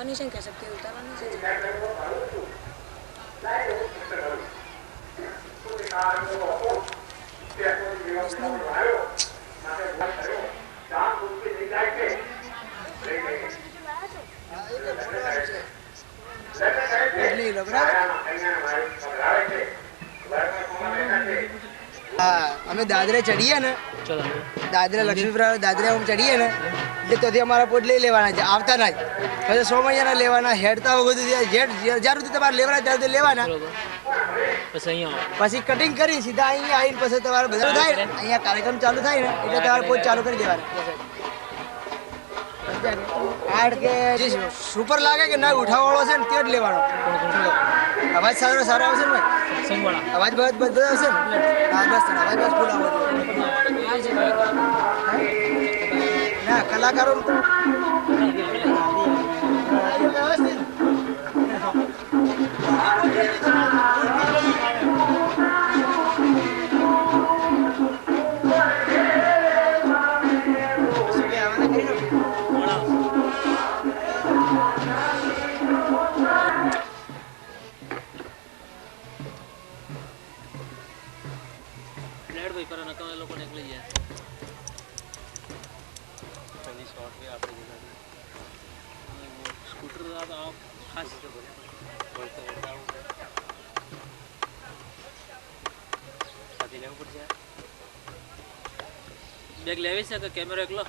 આવવાની છે કે સબ ઉતારવાની છે અમે દાદરે ચડીએ ને દાદરે લક્ષ્મીપુરા દાદરે અમે ચડીએ ને એટલે ત્યાંથી અમારા પોટ લઈ લેવાના છે આવતા ના પછી 100 મહિના લેવાના હેડતા બધું જ્યાં સુધી તમારે લેવાના ત્યાં સુધી લેવાના પછી કટિંગ કરી સીધા અહીંયા આવીને પછી તમારે બધું થાય ને અહીંયા કાર્યક્રમ ચાલુ થાય ને એટલે તમારે પોટ ચાલુ કરી દેવાના આડ કે જે સુપર લાગે કે ના ઉઠાવવાળો છે ને તે જ લેવાનો અવાજ સારો આવશે ને ભાઈ અવાજ બધો આવશે ને હા બસ અવાજ ફૂલ આવશે ના કલાકારો બેગ લેવી છે કે કેમેરો એકલો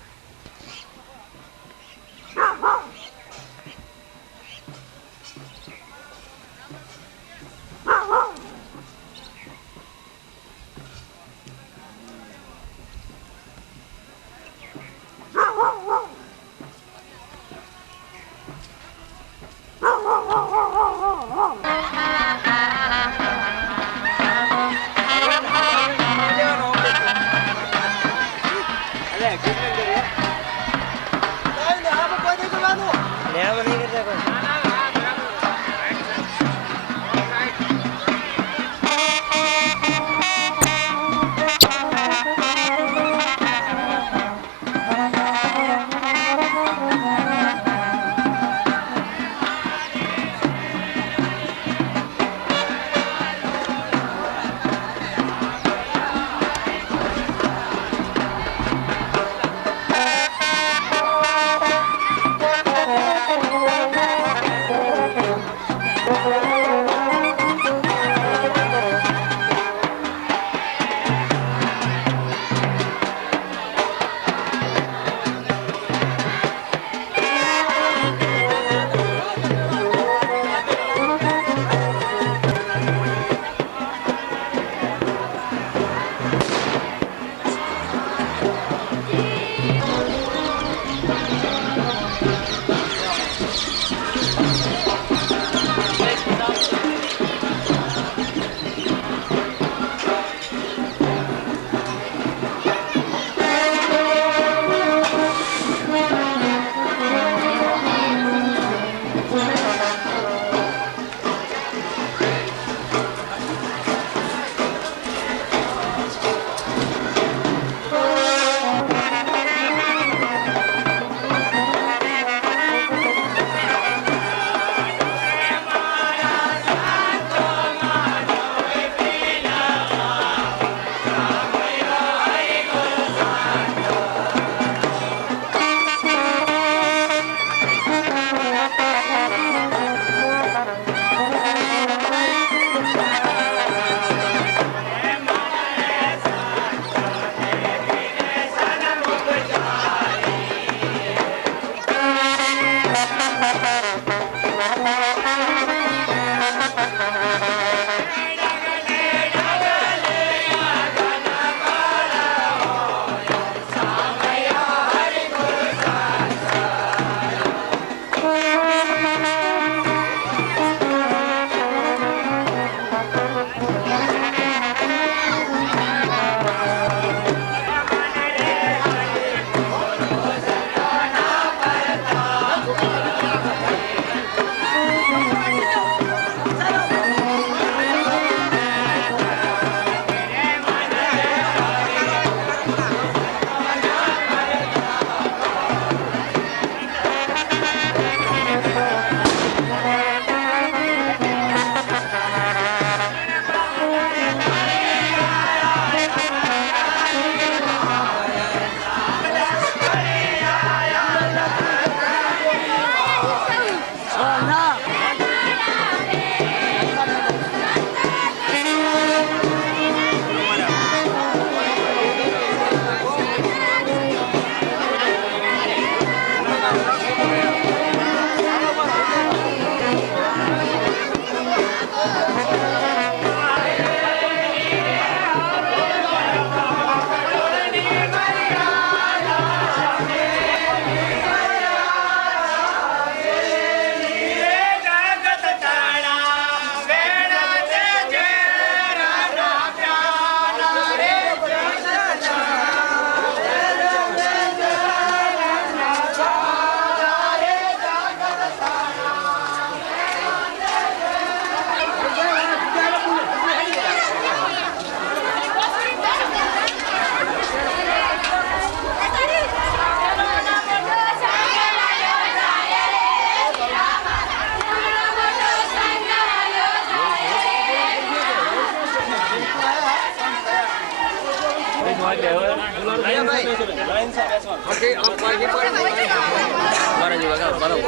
બારા જેવા ગાવ બરાબર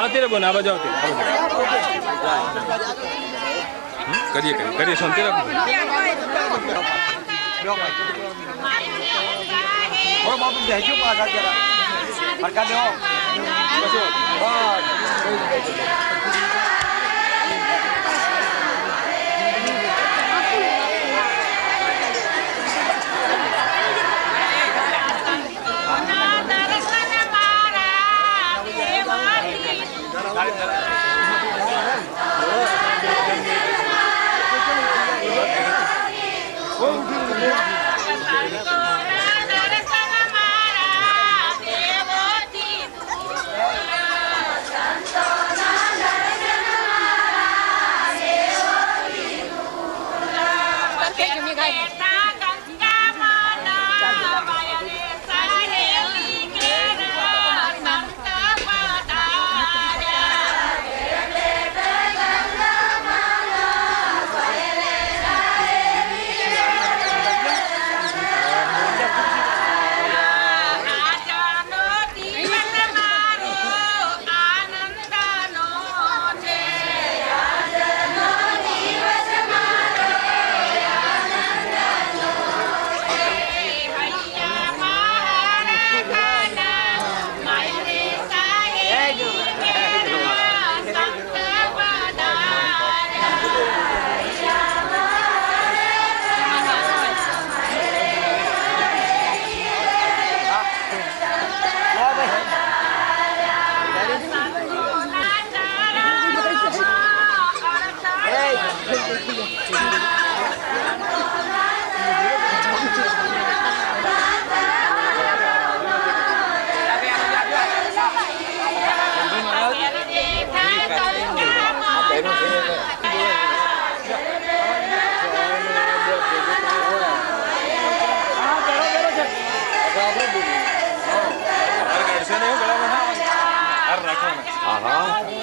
આવતી રે બોન આ બાજુ આવતી કરીએ શાંતિ રાખો બાપુ બેસજો પાછા જરા ફરકા દેવો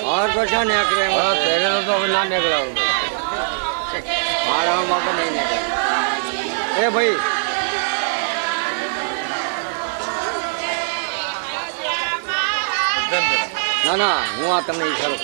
और कशा निकले तेरे तो अभी ना निकला मारा बाबा नहीं निकला ए भाई ना ना हूँ आ तमने ઈશારો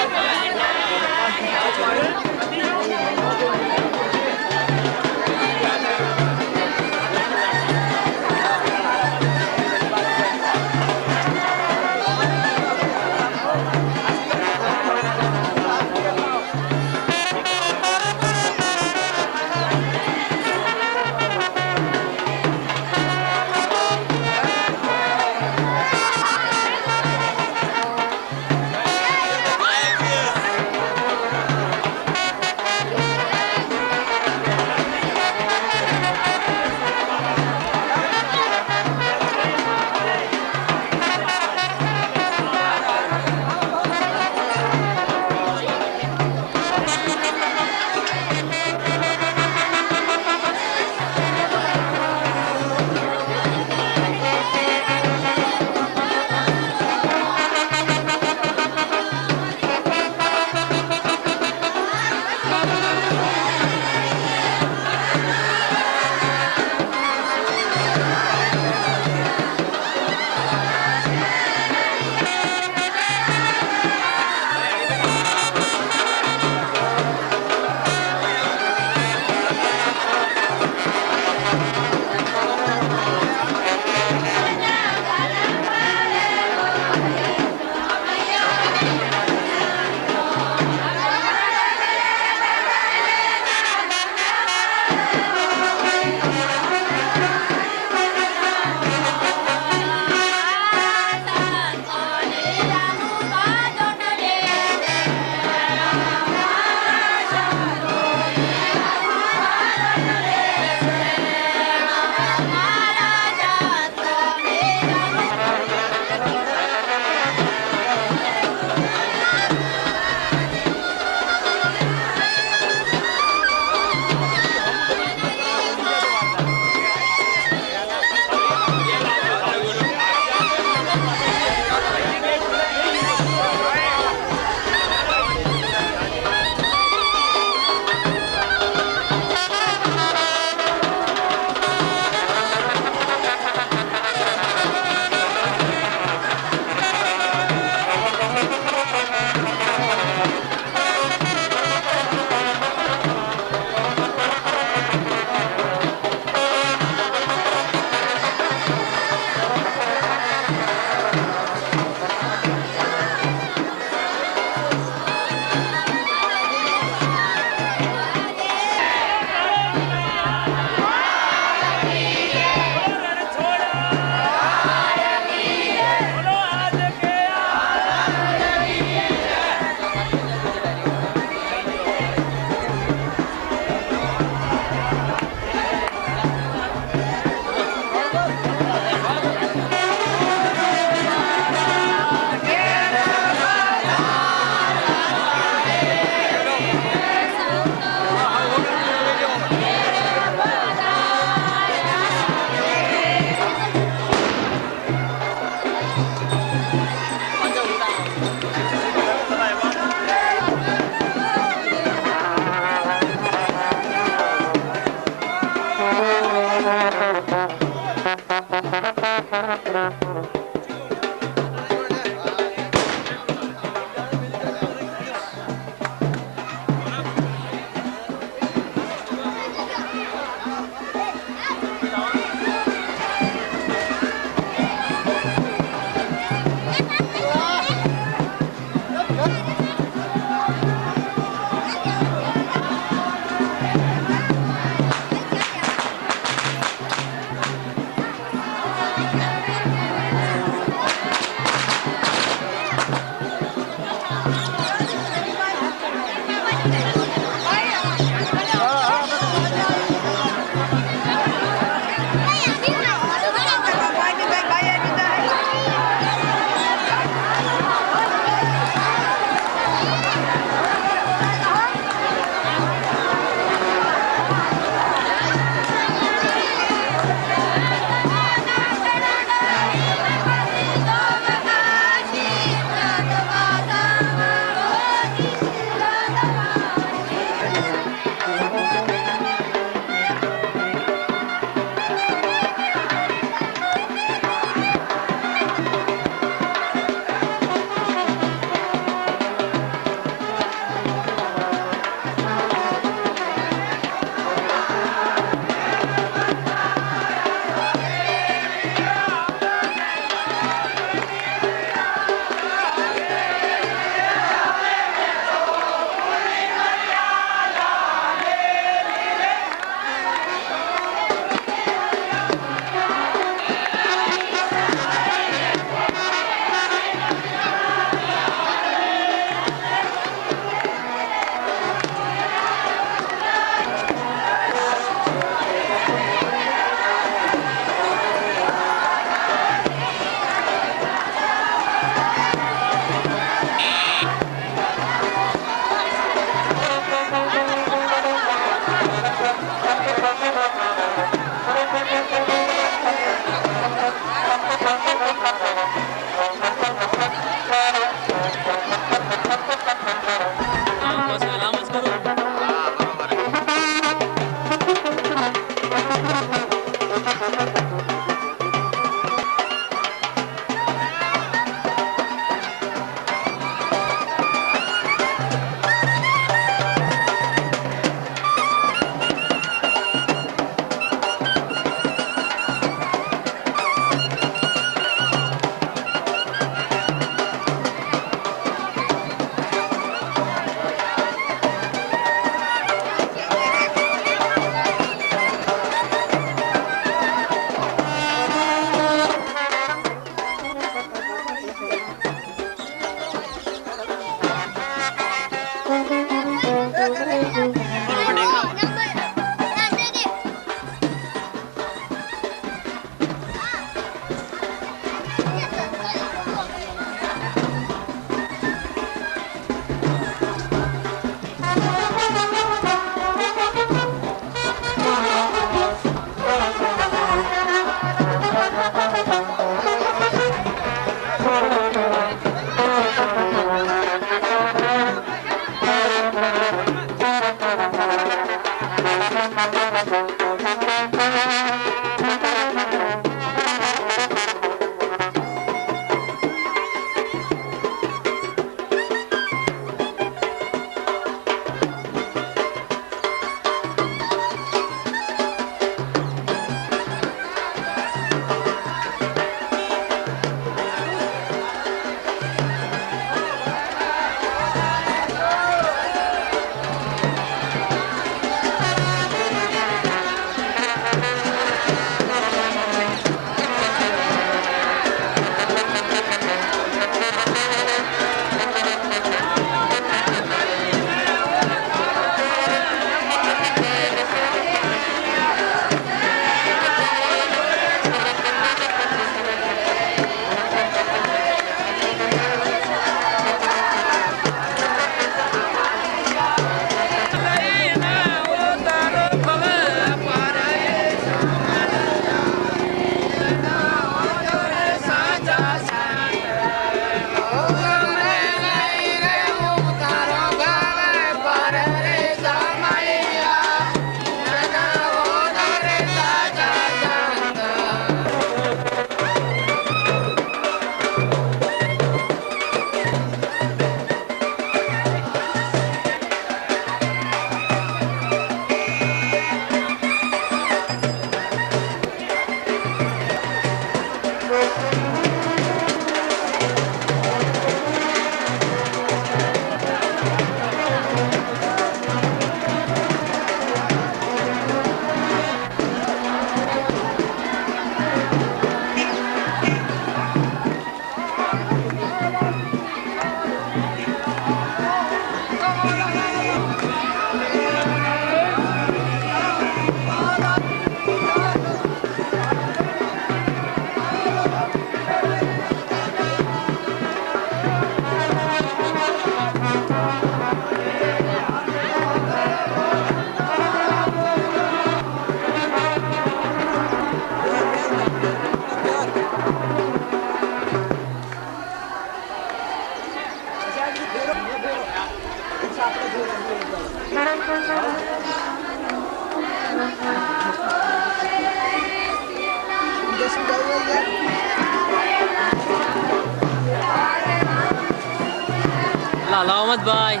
લાલા અહમદભાઈ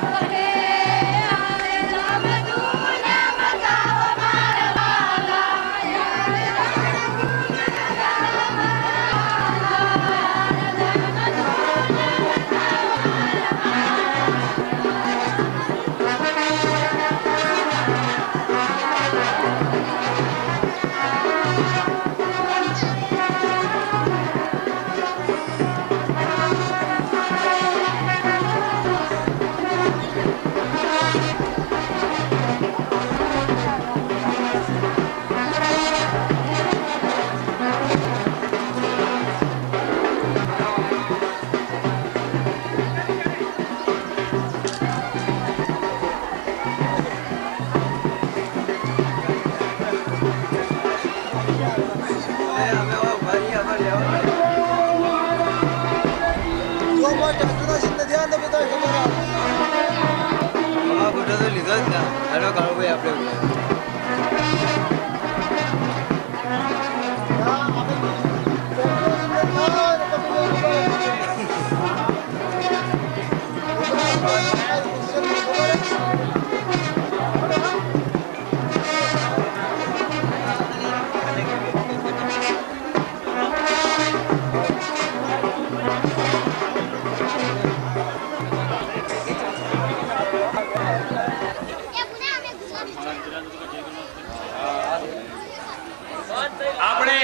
આપણે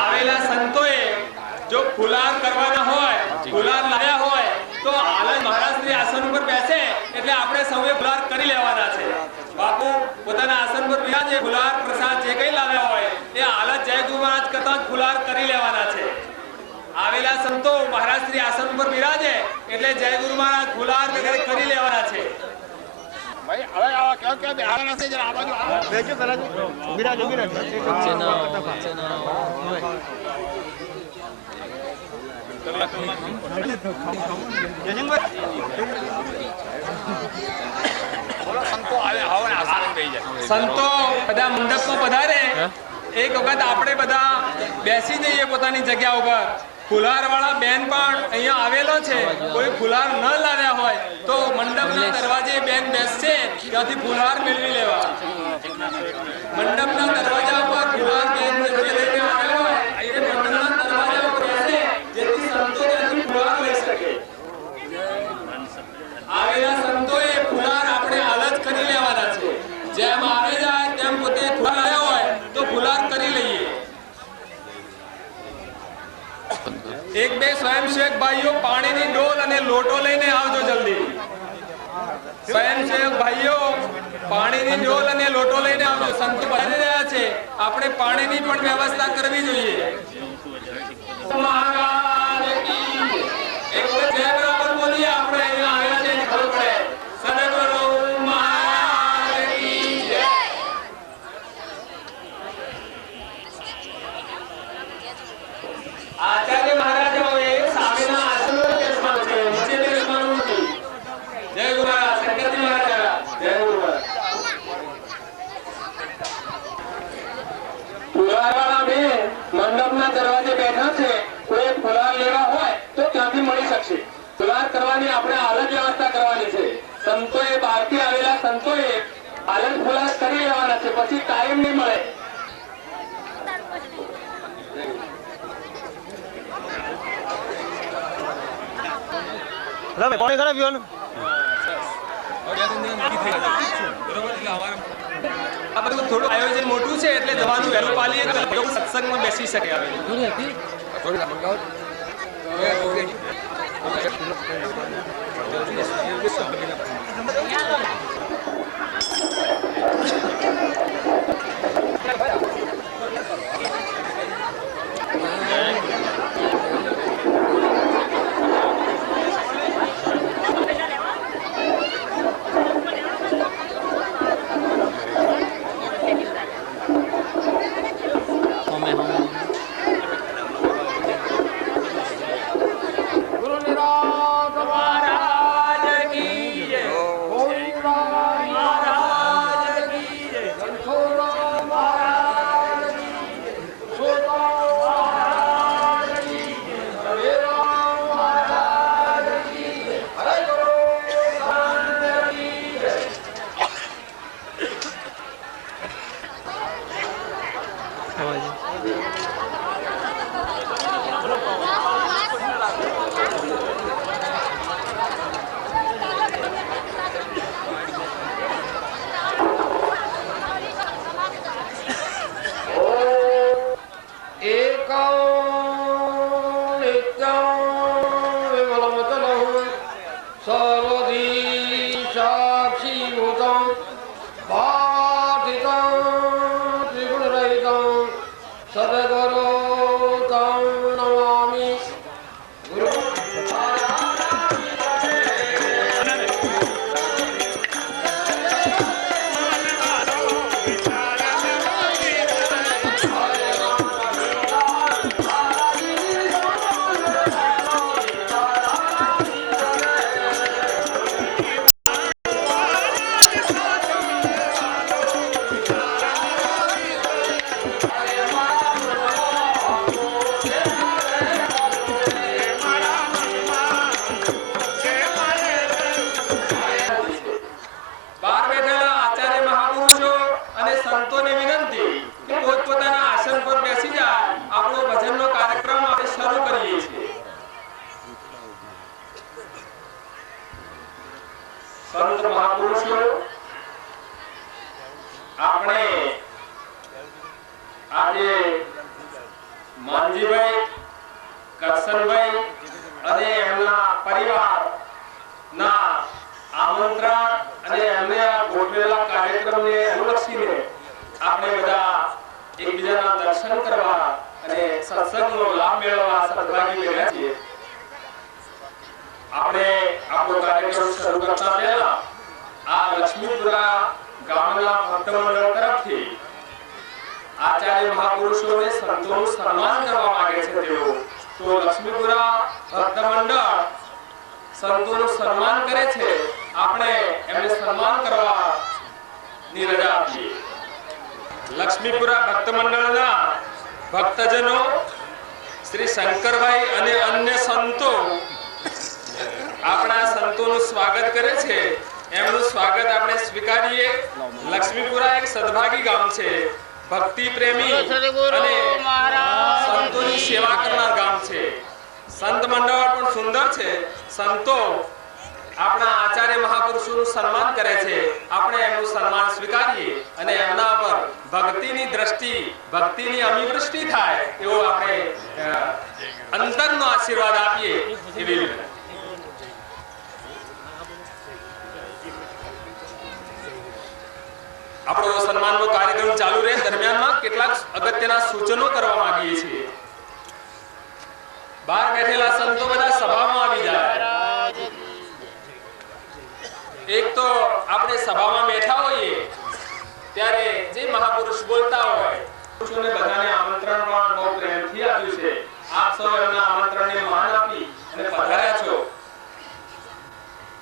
આવેલા સંતોએ જો ફુલાર કરવાના હોય, ફુલાર લાવ્યા હોય તો હાલ મહારાજ શ્રી આસન ઉપર બેસે એટલે આપણે સૌએ ફુલાર કરી લેવાના છે. બાપુ પોતાના આસન પર બિરાજે, ફુલાર પ્રસાદ જે કઈ લાવ્યા હોય એ હાલ જય ગુરુ મહારાજ કરતા ફુલાર કરી લેવાના છે. આવેલા સંતો મહારાજ શ્રી આસન ઉપર બિરાજે એટલે જય ગુરુ મહારાજ ફુલાર કરી લેવાના છે. ભાઈ હવે આવા ક્યાં ક્યાં બેહાડા છે જરા આ બાજુ આવો. બેજો પેલા બિરાજો સંતો આવે હવે આસાન થઈ જાય. સંતો બધા મંડપમાં પધારે એક વખત આપણે બધા બેસી જઈએ પોતાની જગ્યા ઉપર. ફુલાર વાળા બેન પણ અહીંયા આવેલો છે. કોઈ ફુલાર ન લાવ્યા હોય તો મંડપના દરવાજે બેન બેસશે, ત્યાંથી ફુલાર મેળવી લેવા. મંડપના દરવાજા ઉપર ફુલાર બેન લઈને આવેલો હોય એ મંડપના દરવાજા ઉપર બેસે જેથી સંતો ત્યાંથી ફુલાર લઈ શકે. આવેલા સંતોએ ફુલાર આપણે હાલ જ કરી લેવાના છે. જેમ આવે જાય તેમ પોતે ફુલાર લાવ્યા હોય તો ફુલાર કરી લઈએ. એક બે સ્વયંસેવક ભાઈઓ પાણીની ડોલ અને લોટો લઈને આવજો જલ્દી. સ્વયંસેવક ભાઈઓ પાણીની ડોલ અને લોટો લઈને આવજો. સંતો બહાર રહ્યા છે, આપણે પાણીની પણ વ્યવસ્થા કરવી જોઈએ. મહારાજ કી એક જય બરાબર બોલીએ. આપણે અહીંયા આવ્યા છે એને ખબર પડે. સદગુરુ મહારાજ કી જય. આચાર્ય મહારાજોએ સામેના આસન પર બેસવાનું છે, નીચે બેસવાનું નથી. જય ગુરુ મહારાજ. શંકરજી મહારાજ જય ગુરુ મહારાજ. ફુલારવાળા બેન મંડપના દરવાજે બેઠા છે. કોઈ ફુલાર લેવા હોય તો ત્યાંથી મળી શકશે. ફુલાર કરવાની આપણે હાલ જ વ્યવસ્થા કરવાની છે. સંતોએ બહારથી આવેલા સંતોએ હાલ જ ફુલાર કરી લેવાના છે, પછી ટાઈમ નહીં મળે. પાણી ખરાબ પીવાનું. આ બધું થોડું આયોજન મોટું છે એટલે જવાનું વહેલું પાલીએ તો લોકો સત્સંગમાં બેસી શકે. રવિભાઈ, કરશનભાઈ અને એમના પરિવારના આમંત્રણ અને એમને આ ગોઠવેલા કાર્યક્રમને અનુલક્ષીને આપણે બધા એકબીજાના દર્શન કરવા અને સત્સંગનો લાભ મેળવવા સદભાગી બન્યા છીએ. આપણે આપણો કાર્યક્રમ શરૂ કરતા પહેલા આ લક્ષ્મીપુરા ગામના ભક્ત મંડળ તરફથી આચાર્ય મહાપુરુષોને સંતોનું સન્માન કરવા માંગે છે તેઓ. તો લક્ષ્મીપુરા ભક્ત મંડળ સંતોનું સન્માન કરે છે, આપણે એમને સન્માન કરવા ની રજા આપીએ. લક્ષ્મીપુરા ભક્ત મંડળના ભક્તજનો શ્રી શંકરભાઈ અને અન્ય સંતો આપણા સંતોનું સ્વાગત કરે છે. એમનું સ્વાગત આપણે સ્વીકારીએ. લક્ષ્મીપુરા એક સદભાગી ગામ છે, ભક્તિ પ્રેમી અને સંતોની સેવા કરનાર ગામ છે. સંત મંડળ પણ સુંદર છે. સંતો આપણા આચાર્ય મહાપુરુષોનું સન્માન કરે છે, આપણે એમનું સન્માન સ્વીકારીએ અને એમના પર ભક્તિની દ્રષ્ટિ, ભક્તિની અમિવૃષ્ટિ થાય એવો આપણે અંતરનો આશીર્વાદ આપીએ. એવી રીતે આપણો સન્માનનો કાર્યક્રમ ચાલુ રહે દરમિયાનમાં કેટલાક અગત્યના સૂચનો કરવા માંગીએ છીએ. બહાર બેઠેલા સંતો બધા સભામાં આવી જાય. એક તો આપણે સભામાં બેઠા હોઈએ ત્યારે જે મહાપુરુષ બોલતા હોય પુરુષોને બધાને આમંત્રણ પણ બહુ પ્રેમથી આપ્યું છે. આપ સૌ એમના આમંત્રણને માન આપી અને પધાર્યા છો.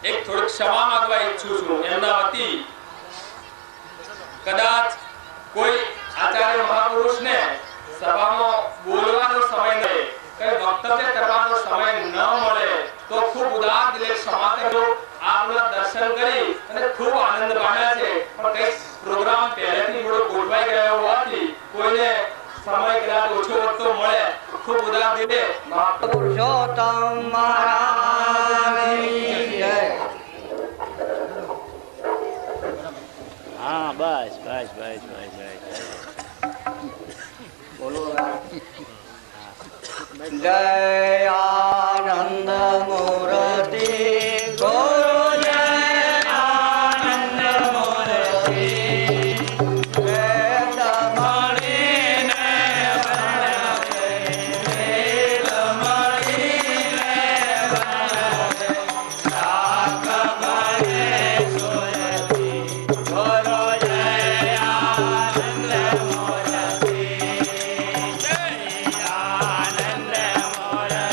એક થોડીક ક્ષમા માંગવા ઈચ્છું છું એમના વતી. કદાચ કોઈ આચાર્ય મહાપુરુષને સભામાં બોલવાનો સમય ન કઈ વક્તવ્ય કરવાનો સમય ન મળે તો ખૂબ ઉદાર દિલે ક્ષમા કરજો. આપના દર્શન કરી અને ખૂબ આનંદ પામ્યા છે, પણ કઈ પ્રોગ્રામ પહેલેથી થોડો ગોઠવાઈ ગયો હોવાથી કોઈને સમય કદાચ ઓછો વધતો મળે ખૂબ ઉદાર દિલે પુરુષોત્તમ મહારાજની જય. હા બસ બસ બસ બસ બસ બોલો. જય આનંદ મૂર્તિ ગુરુ જય આનંદ મૂર્તિ વેદ મળીને ભણાવે, વેદ મળીને ભણાવે, શાખ ભણે સુરતી ગુરુ જય આનંદ મૂર્તિ જય આનંદ મૂર્તિ.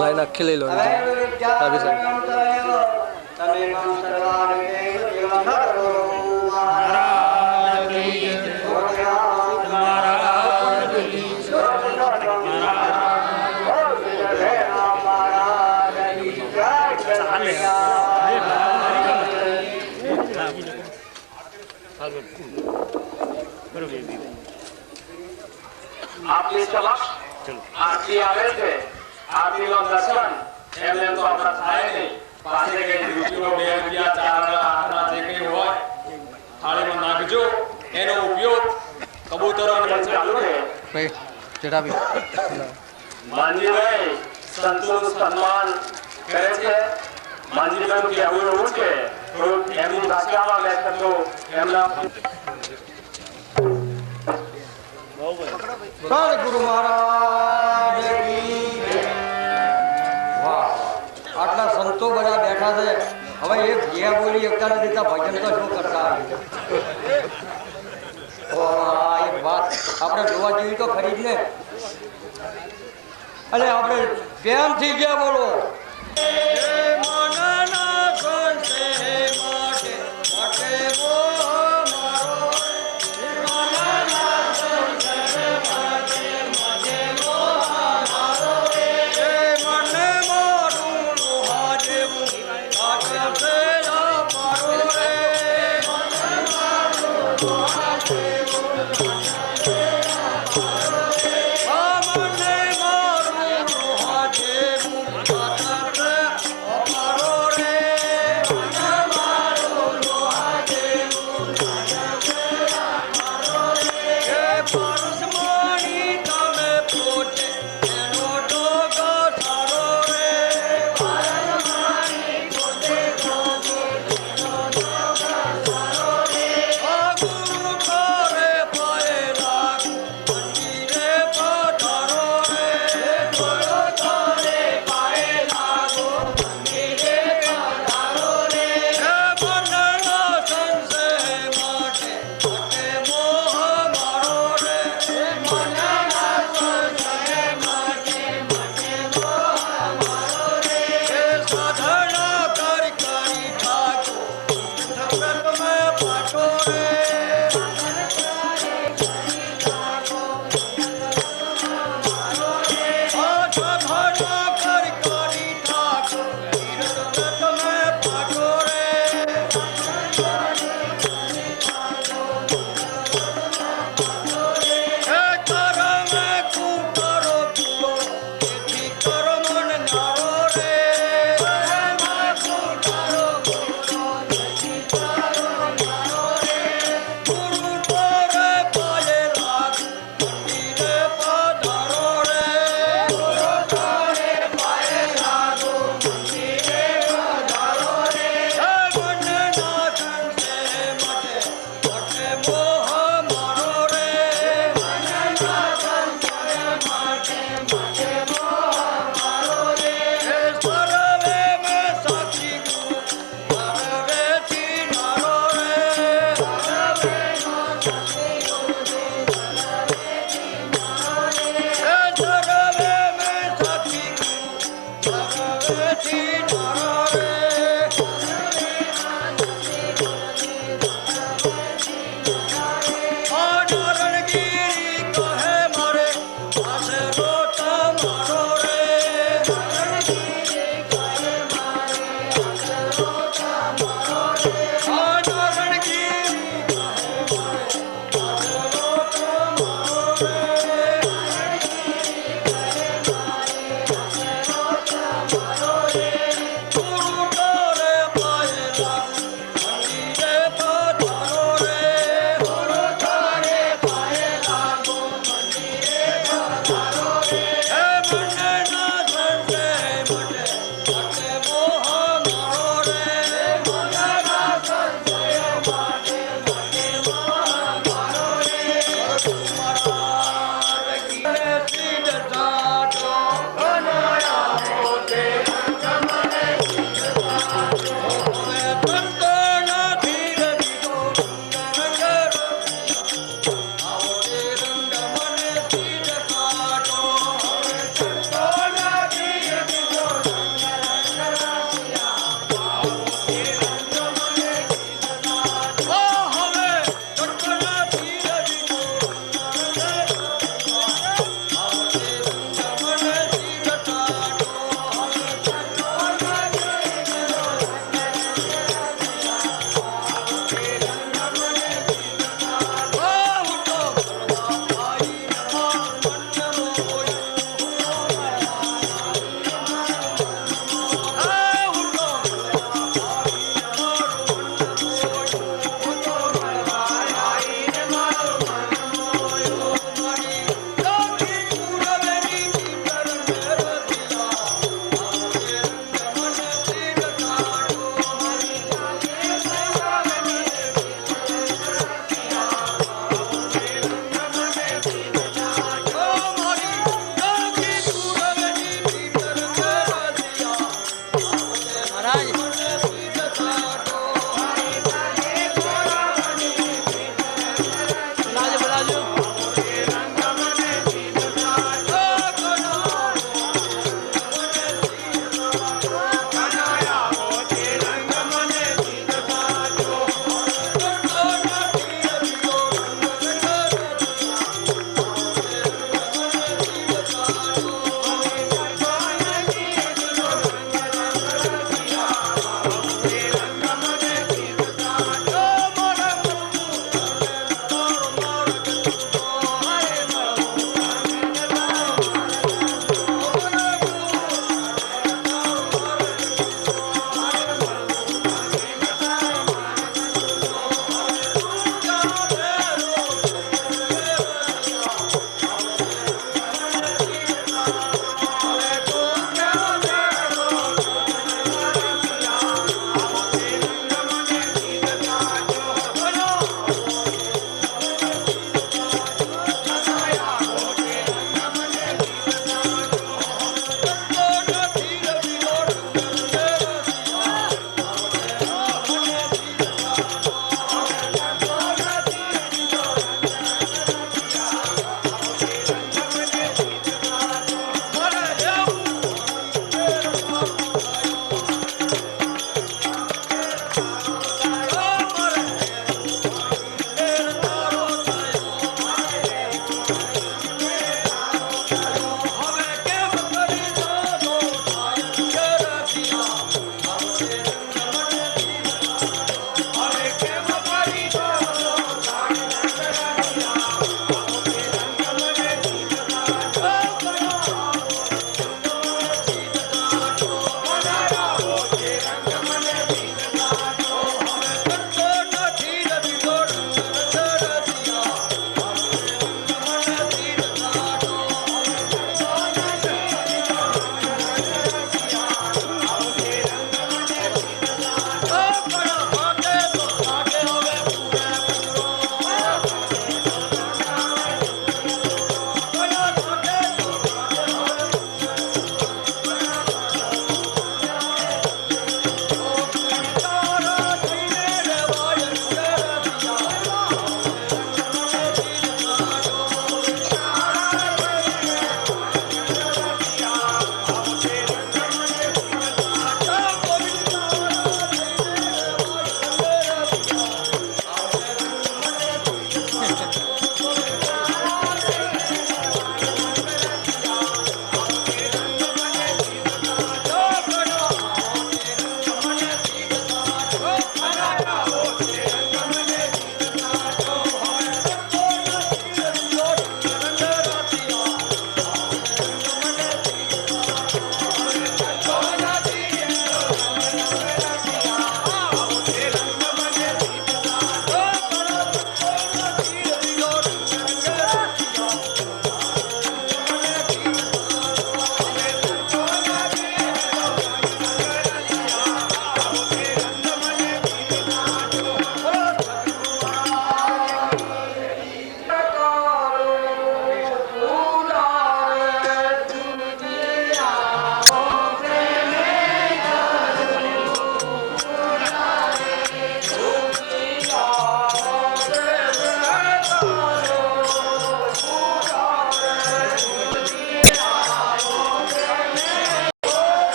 લાઈન આખી લઈ લો ડાબી સાઈડ આપની સમક્ષ આરતી આવે છે. આરતીનો દર્શન એમને તો આપણા થાય નહીં. પાસે કઈ રૂપિયો 2 રૂપિયા 4 આના જે કઈ હોય થાળીમાં નાખજો. એનો ઉપયોગ કબૂતરો અને ચાલુ છે. ભાઈ ચડાવી માનજીભાઈ સંતોષ સન્માન કરે છે. માનજીભાઈનું કહેવું એવું છે થોડુંક એમની ભાષામાં વ્યક્ત કરજો. એમના ગુરુ મહારાજ કી જય. વાહ, આટલા સંતો બધા બેઠા છે. હવે એક જે બોલી એકતા નથી દેતા ભજન તો શું કરતા. એક વાત આપણે જોવા જેવી તો ખરી જ ને. અને આપણે પ્રેમથી જે બોલો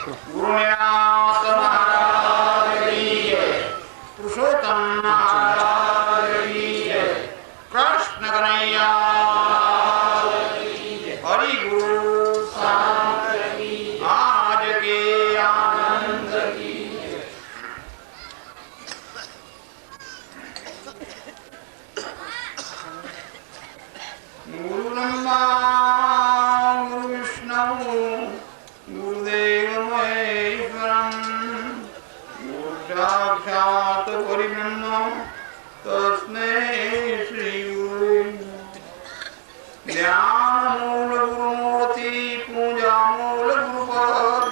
गुरुनाथ महाराज की जय, पुरुषोत्तम महाराज की जय, कृष्ण कन्हैया हरि गुरु साथ की आज के आनंद की जय। गुरु ब्रह्मा गुरु विष्णु गुरुदेव महेश्वरम गुरु साक्षात् परब्रह्म तस्मै श्री गुरुवे नमः। ज्ञान मूल गुरुमूर्ति पूजा मूल गुरुपद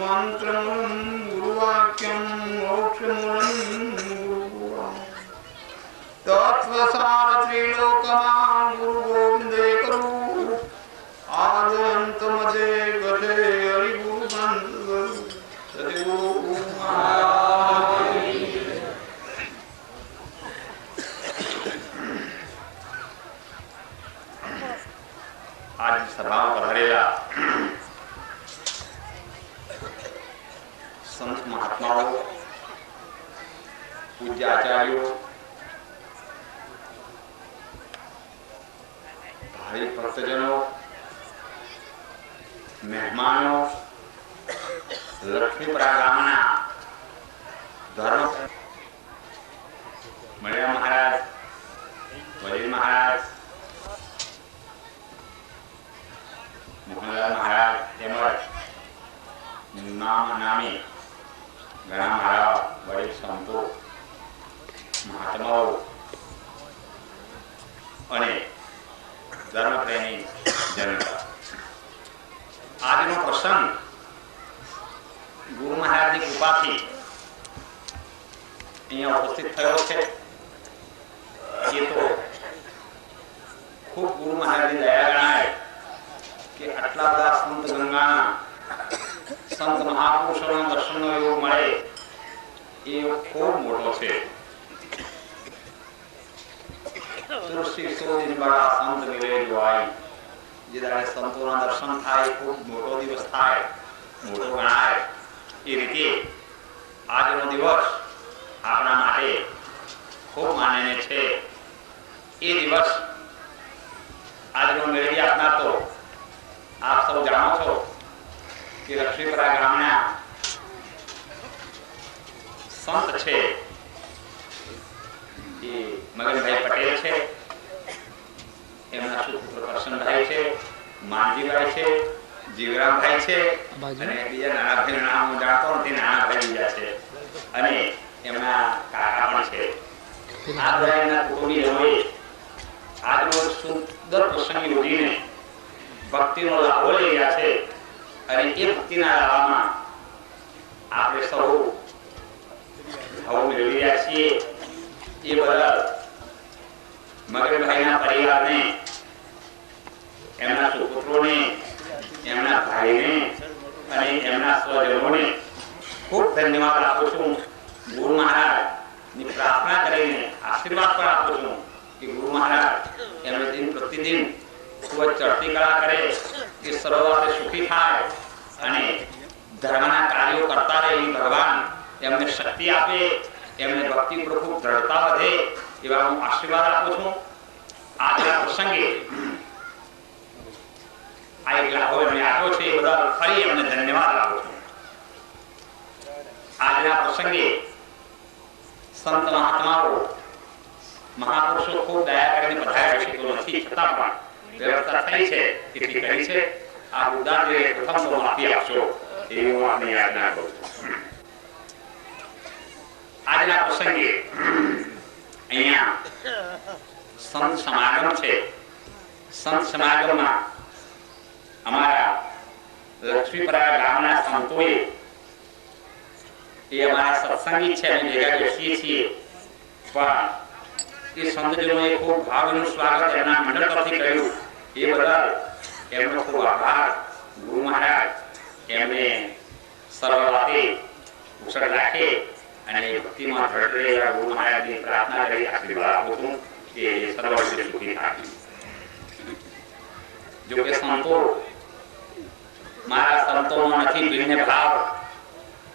मंत्र मूलम गुरुवाक्यम मोक्ष मूलम गुरुपुराण तत्वसार त्रिलोकमां गुरु गोविंदे करू आद्यंत मध्य गते हरि गुरु संत गुरु सद्गुरु महाराज की जय। आज सभाओं पधारेला संत महात्माओं पूज्य आचार्यों भाई भक्तजनों मेहमानों लक्ष्मीपुरा गामना धर्म मणिया महाराज वजीर महाराज मोहनलाल महाराज તેમજ નામ નામી ઘણા મારા વડીલ સંતો મહાત્માઓ અને ધર્મપ્રેમી જનતા આજનો પ્રસંગ ગુરુ મહારાજની કૃપાથી અહીંયા ઉપસ્થિત થયો છે એ તો ખૂબ ગુરુ મહારાજની દયા ગણાય કે આટલા બધા સંત ગંગાના સંત મહાપુરુષોના દર્શનનો યોગ મળે એ ખૂબ મોટો છે। तुलसी सो दिन बड़ा संत मिले जो आई जे दाड़े संतोना दर्शन थाय खूब मोटो दिवस थाय मोटो गणाय ए रीते આજનો દિવસ આપણા માટે ખૂબ માન્ય છે। એ દિવસ આજનો મેળવી આપનાર તો આપ સૌ જાણો છો કે લક્ષ્મીપરા ગામના સંત છે એ મગનભાઈ પટેલ છે એમના સુપુત્ર કરશનભાઈ છે માનજીભાઈ છે જીવરામભાઈ છે અને બીજા નાના ભાઈ નામ હું જાણતો નથી નાના ભાઈ બીજા છે અને એમના કાકા પણ છે। આ બધાના કુટુંબીજનોએ આજનો સુંદર પ્રસંગ યોજીને ભક્તિનો લાભો લઈ રહ્યા છે અને એ ભક્તિના લાભામાં આપણે સૌ ભાવ મેળવી રહ્યા છીએ। ये बदल मगनभाईना परिवारने एमना सुपुत्रोने एमना भाईने અને એમના સ્વજનોને ખૂબ ધન્યવાદ આપું છું। ગુરુ મહારાજની પ્રાર્થના કરીને આશીર્વાદ પણ આપું છું કે ગુરુ મહારાજ એમને દિન પ્રતિદિન ખૂબ જ ચડતી કળા કરે કે સર્વવાતે સુખી થાય અને ધર્મના કાર્યો કરતા રહે એ ભગવાન એમને શક્તિ આપે એમને ભક્તિ પર ખૂબ દ્રઢતા વધે એવા હું આશીર્વાદ આપું છું। આજના પ્રસંગે આ એક લાભો એમને આપ્યો છે એ બદલ ફરી એમને ધન્યવાદ આપું છું। આજના પ્રસંગે સંત મહાત્માઓ મહાપુરુષો ખૂબ દયા કરીને પધાર્યા છે તો નથી છતાં પણ વ્યવસ્થા થઈ છે એટલી કરી છે। આ ઉદાહરણે પ્રથમ તો માફી આપશો એવી હું આપની આજ્ઞા કરું છું। આજના પ્રસંગે અહીંયા સંત સમાગમ છે। સંત સમાગમમાં અમારા લક્ષ્મીપરા ગામના સંતોએ એ અમારા સત્સંગી છે અમે ભેગા બેસીએ છીએ પણ એ સંતજનોએ ખૂબ ભાવનું સ્વાગત એમના મંડળ તરફથી કર્યું એ બદલ એમનો ખૂબ આભાર। ગુરુ મહારાજ એમને સર્વ વાતે કુશળ રાખે અને ભક્તિમાં દ્રઢ રહે એવા ગુરુ મહારાજની પ્રાર્થના કરી આશીર્વાદ આપું છું કે સર્વ રીતે સુખી થાય। જો કે સંતો મારા સંતોનો નથી ભિન્ન ભાવ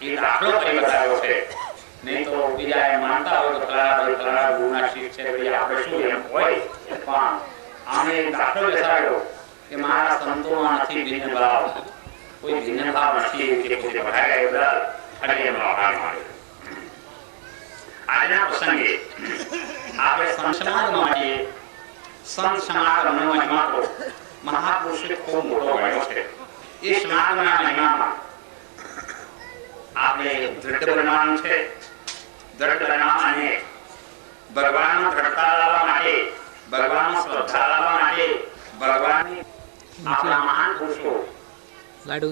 એ દાખલો કરી બતાવ્યો છે. નહીં તો બીજા એમ માનતા હોય તો ફલાણા ગુરુના શિષ્ય છે ભાઈ આપણે શું એમ હોય, પણ આમે દાખલો બેસાડ્યો કે મારા સંતોમાં નથી ભિન્ન ભાવ, કોઈ ભિન્ન ભાવ નથી કે પોતે ભરાય બદલ ફરી એમનો આભાર માન્યો. આજના પ્રસંગે આપણે સંત સમાગમ માટે સંત સમાગમનો મહિમા તો મહાપુરુષે ખૂબ મોટો ગણ્યો છે. એ સમાગમના મહિમામાં આપણે દ્રઢ બનવાનું છે. દ્રઢ બનવા અને ભગવાનનો દ્રઢતા લાવવા માટે, ભગવાનનો શ્રદ્ધા લાવવા માટે, ભગવાનની આપણા મહાન પુરુષો લાડ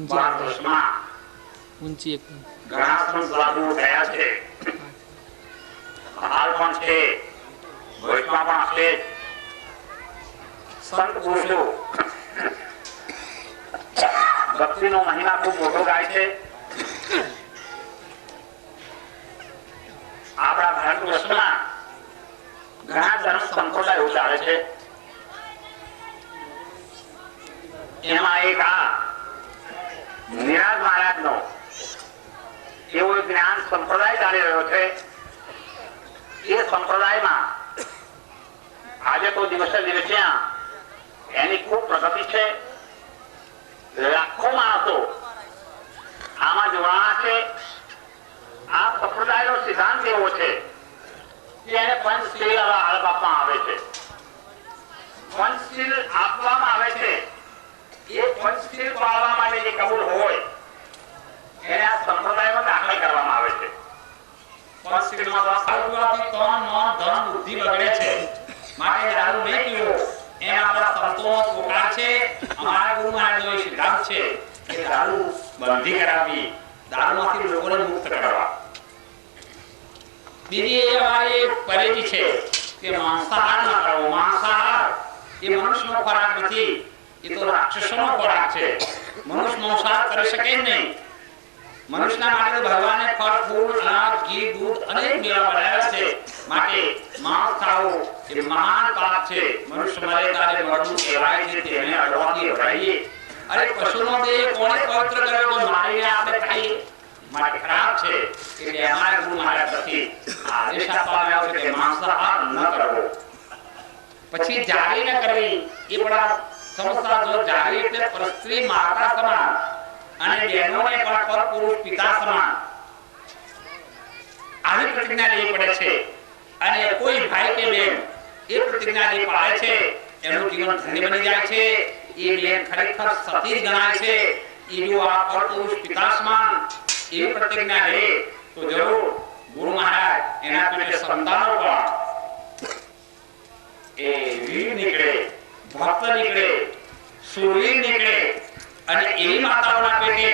ઊંચી એક ઘણા સંત સાધુઓ થયા છે. હાલ પણ છે, ભવિષ્યમાં પણ છે. સંત પુરુષો ભક્તિનો મહિમા ખૂબ મોટો ગાય છે. આપણા ભારત વર્ષમાં ઘણા ધર્મ સંપ્રદાયો ચાલે છે. એમાં એક આ નિરાજ મહારાજનો એવો જ્ઞાન સંપ્રદાય ચાલી રહ્યો છે. એ સંપ્રદાયમાં આજે તો દિવસે દિવસે એની ખૂબ પ્રગતિ છે. લાખો માણસો આમાં જોડાણા છે. આ સંપ્રદાયનો સિદ્ધાંત એવો છે કે એને પંચશીલ આપવામાં આવે છે. પંચશીલ આપવામાં આવે છે. એ પંચશીલ પાળવા માટે જે કબૂલ હોય એને આ સંપ્રદાયમાં દાખલ કરવામાં આવે છે. પંચશીલમાં સાધુવાથી તન મન ધન બુદ્ધિ બગડે છે, માટે દારૂ નહીં પીવો એમ આપણા સંતોનો પોકાર છે. અમારા ગુરુ મહારાજનો એ સિદ્ધાંત છે કે દારૂ બંધી કરાવવી, દારૂમાંથી લોકોને મુક્ત કરવા. બીજી એ અમારી પરેજી છે કે માંસાહાર ન કરવો. માંસાહાર એ મનુષ્યનો ખોરાક નથી, એ તો રાક્ષસોનો ખોરાક છે. મનુષ્ય માંસાહાર કરી શકે નહીં. મનુષ્યના માટે ભગવાને ફળ, ફૂલ, અનાજ, ઘી, દૂધ અનેક મેળા બનાવ્યા છે. માટે માંસ ખાવું એ મહાન પાપ છે. મનુષ્ય મરે ત્યારે મરવું કહેવાય છે, તેને અડવાથી હટાવીએ. અરે પશુનો દેહ કોણે પવિત્ર કર્યો તો મારીને આપણે ખાઈએ, માટે ખરાબ છે. એટલે અમારા ગુરુ મહારાજ નથી આદેશ આપવામાં આવ્યો છે કે માંસાહાર ન કરવો. પછી જારી ન કરવી એ પણ સમજતા જો. જારી એટલે પરસ્ત્રી માતા સમાન અને બહેનોને પણ પર પુરુષ પિતા સમાન આવી પ્રતિજ્ઞા લેવી પડે છે. અને કોઈ ભાઈ કે બેન એ પ્રતિજ્ઞા લઈ પાડે છે એનું જીવન ધન્ય બની જાય છે. એ બેન ખરેખર સતી ગણાય છે. એ જો આ પર પુરુષ પિતા સમાન એવી પ્રતિજ્ઞા લે તો જરૂર ગુરુ મહારાજ એના પેટે સંતાનો પણ એ વીર નીકળે, ભક્ત નીકળે, સુરવીર નીકળે. અને એવી માતાઓના પેટે,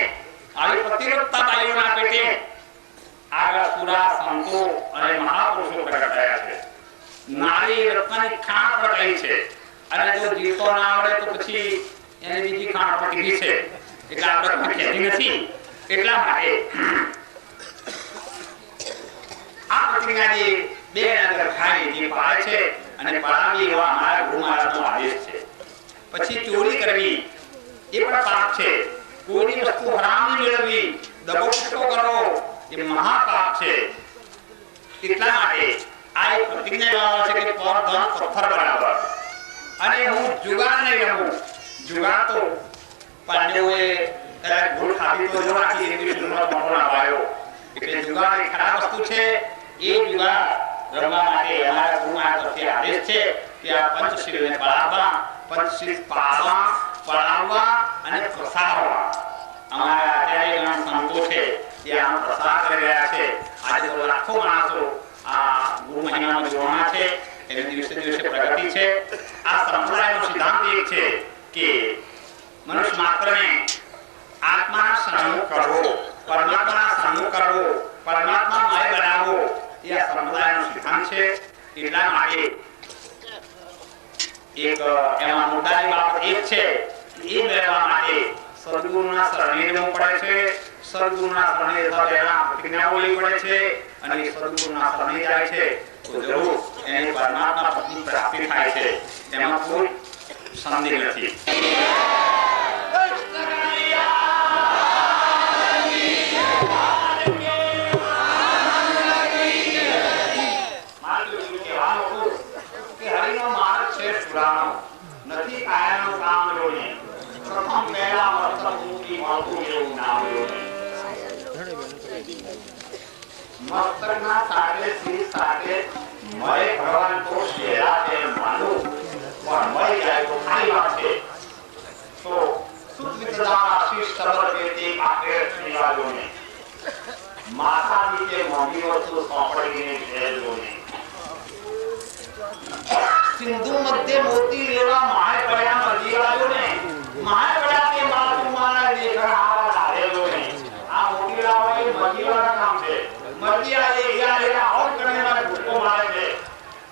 આવી પતિવ્રતા બાઈઓના પેટે આગળ સુરા સંતો અને મહાપુરુષો પ્રગટ થયા છે. નારી રત્નની ખાણ પ્રગટાઈ છે. અને જો જીવતો ના આવડે તો પછી એને બીજી ખાણ પકડી છે. એટલે આપણે કોઈ કહેતી નથી. એટલા માટે આ પ્રતિજ્ઞાની બે નગર ખાઈ જે પાળે છે અને પડાવી એવા અમારા ગુરુ મહારાજનો આદેશ છે. પછી ચોરી કરવી એ પણ પાપ છે. કોઈની વસ્તુ હરામની મેળવવી, દગો ફટકો કરવો એ મહાપાપ છે. એટલા માટે આ એક પ્રતિજ્ઞા લેવામાં છે કે પર ધન પથ્થર બરાબર. અને હું જુગાર નહીં રમું. જુગાર તો પાંડવોએ કદાચ ભૂલ ખાધી તો રાખી એવી સુરત મોટો લાવાયો. એટલે જુગાર એ ખરાબ વસ્તુ છે. એ જુગાર રમવા માટે અમારા ગુરુ મહારાજ તરફથી આદેશ છે કે આ પંચશીલને પાળવા, પંચશીલ પાળવા, પડાવવા અને પ્રસારવા. અમારા અત્યારે ઘણા સંતો છે એ આનો પ્રસાર કરી રહ્યા છે. આજે તો લાખો માણસો આ ગુરુ મહિમામાં જોડાણા છે. એની દિવસે દિવસે પ્રગતિ છે. આ સંપ્રદાયનો સિદ્ધાંત એક છે કે મનુષ્ય માત્રને આત્માના સન્મુખ કરવો, પરમાત્માના સન્મુખ કરવો, પરમાત્મામય બનાવવો એ આ સંપ્રદાયનો સિદ્ધાંત છે. એટલા માટે એક એમાં મુદ્દાની બાબત એક છે એ મેળવવા માટે સદગુરુના શરણે જવું પડે છે. સદગુરુના શરણે જતા પહેલા પ્રતિજ્ઞાઓ લેવી પડે છે. અને સદગુરુના શરણે જાય છે તો જરૂર એને પરમાત્મા પદની પ્રાપ્તિ થાય છે. એમાં કોઈ સંદેહ નથી. અને શ્રી સાથે મળે ભગવાન તો શેરા છે માનું પણ મળી જાય તો ખાલી વાત છે. તો સુવિધા આશીષ સમર્પિત આપે શ્રીવાદોને માથા નીચે મોંઘી વસ્તુ સોંપડીને ભેજોને સિંધુ મધ્ય મોતી લેવા માય પડ્યા મજીવાદોને માય પડ્યા કે માતુમાના દેખણા ધારેલોને આ મોતી લાવા એ મજીવાના નામ છે. મજીયા એ યાર આઉટ કરીને મારે ભૂકો મારે છે.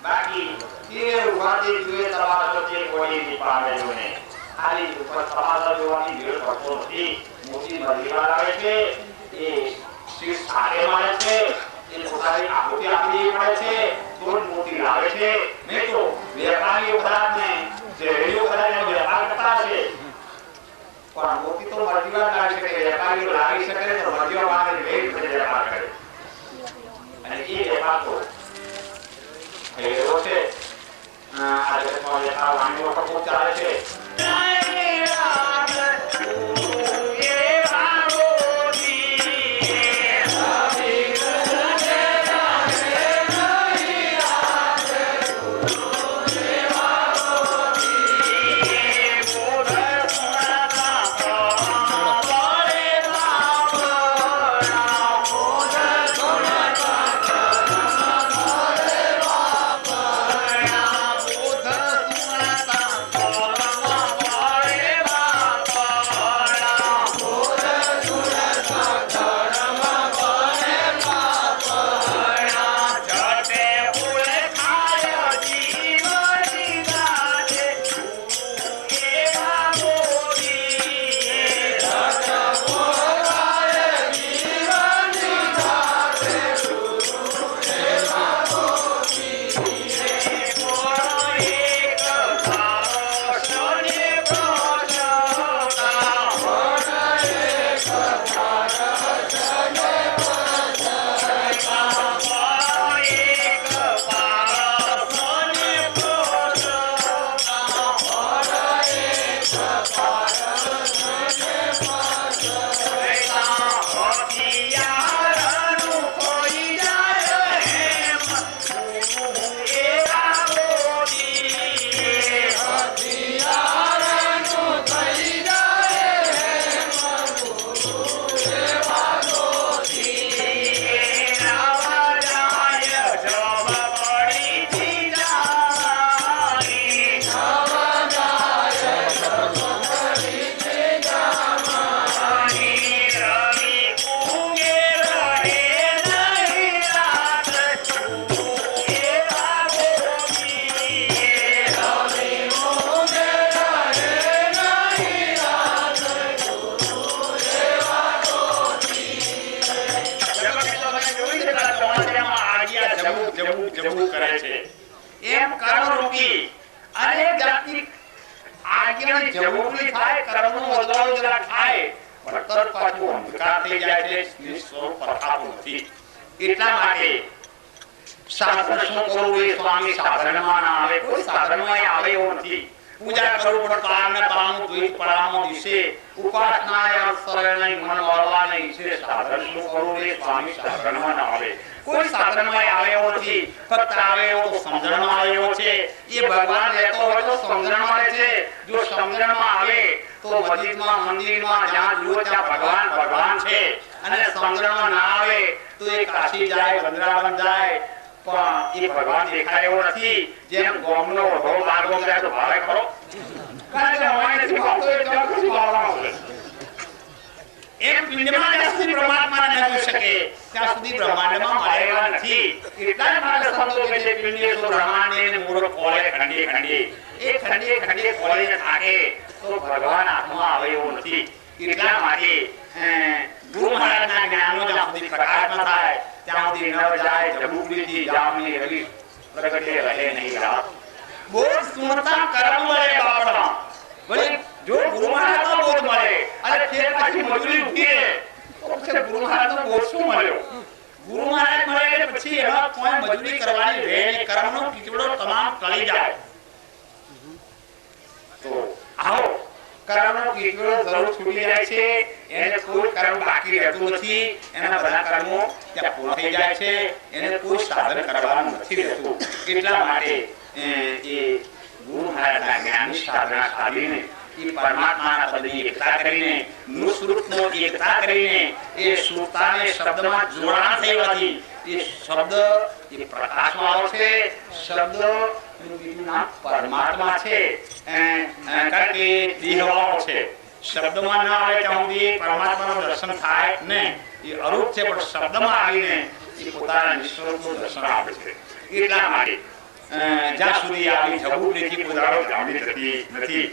બાકી તે ઉભાતી જુએ તમારા વચ્ચે કોઈ નહીં પામેલોને ખાલી ઉપર સમાધાન જોવાની ભીડ પડતો નથી. મોતી મજીવા આવે છે એ શીશ આગે મારે છે એ પોતાની આહુતિ આપી દેવી પડે છે તો મોતી લાવે છે. નહીં તો વેપારીઓ કદાચને શહેરીઓ કદાચને વેપાર કરતા છે પણ મોતી તો મજીવા લાવી શકે વેપારીઓ લાવી શકે તો મજીવા માટે વેગ વેપાર કરે અને એ વેપાર તો એવો છે આ જગતમાં વેપાર વાણીઓ પર ખૂબ ચાલે છે. જવું કરે છે એમ કર્મરૂપી અનેક જાતની આજ્ઞાની જવોની થાય કર્મનો બદલાવ જરા થાય પણ તરત પાછું અંધકાર થઈ જાય છે નિસ્વરૂપ પ્રતાપું નથી. એટલા માટે સાધન શું કરવું એ સ્વામી સાધનમાં ના આવે કોઈ સાધનમાં આવે એવો નથી. પૂજા કરવું પણ કારણે પામું દ્વિત પડામો દિશે ઉપાસના શરણை મન વળવા નહીં છે. સાધન શું કરવું એ સ્વામી સાધનમાં ના આવે કોઈ સાધનમાં આવે એવો નથી. ફક્ત આવે એવો તો સમજણમાં આવે એવો છે. એ ભગવાન રહેતો હોય તો સમજણમાં રહે છે. જો સમજણમાં આવે તો મસ્જિદમાં મંદિરમાં જ્યાં જુઓ ત્યાં ભગવાન ભગવાન છે અને સમજણમાં ના આવે તો એ કાશી જાય વૃંદાવન જાય પણ એ ભગવાન દેખાય એવો નથી. જેમ ગોમનો વધો માર્ગો જાય તો ભાવે ખરો કારણ કે હોય નથી ભાવતો એ ત્યાં કશું ભાવવાનો છે. એક પિંડમાં જ્યાં સુધી પરમાત્મા ન જોઈ શકે ત્યાં સુધી બ્રહ્માંડમાં મારેલા નથી. એટલા માટે સંતો કહે છે પિંડે તો બ્રહ્માંડે મૂળ ખોળે ખંડી ખંડી એ ખંડી ખંડી ખોળીને થાકે તો ભગવાન આત્મા આવે એવો નથી. એટલા માટે ગુરુ મહારાજના જ્ઞાનનો જ્યાં સુધી પ્રકાશ ન થાય ત્યાં સુધી ન જાય જબુકડીથી જામની રવિ પ્રગટે રહે નહીં રાત. બોધ સુણતા કર્મ મળે બાપડા ભલે જો ગુરુ મહારાજનો બોધ મળે અને ફેર પાછી મજૂરી ઉઠીએ તો પછી ગુરુ મહારાજનો બોધ શું મળ્યો? ગુરુ મહારાજ મળે એટલે પછી એમાં કોઈ મજૂરી કરવાની રહે નહીં. કર્મનો કીચડો તમામ ટળી જાય. તો આવો કર્મનો કીટડો જરૂર છૂટી જાય છે, એને કોઈ કર્મ બાકી રહેતું નથી, એના બધા કર્મો ત્યાં પૂર્ણ થઈ જાય છે, એને કોઈ સાધન કરવાનું નથી રહેતું. એટલા માટે એ ગુરુ મહારાજના જ્ઞાનની સાધના સાધીને એ પરમાત્માના પદની એકતા કરીને, નુસ્વરૂપનો એકતા કરીને, એ સુરતાને શબ્દમાં જોડાણ થઈ હોવાથી એ શબ્દ એ પ્રકાશમાં આવે છે. શબ્દ એનું બીજું નામ પરમાત્મા છે, કારણ કે દેહવાળો છે. શબ્દમાં ના આવે ત્યાં સુધી પરમાત્માનું દર્શન થાય નહીં. એ અરૂપ છે, પણ શબ્દમાં આવીને એ પોતાના નિસ્વરૂપનું દર્શન આપે છે. એટલા માટે જ્યાં સુધી આવી જબુરીથી પોતાનો જાણી જતી નથી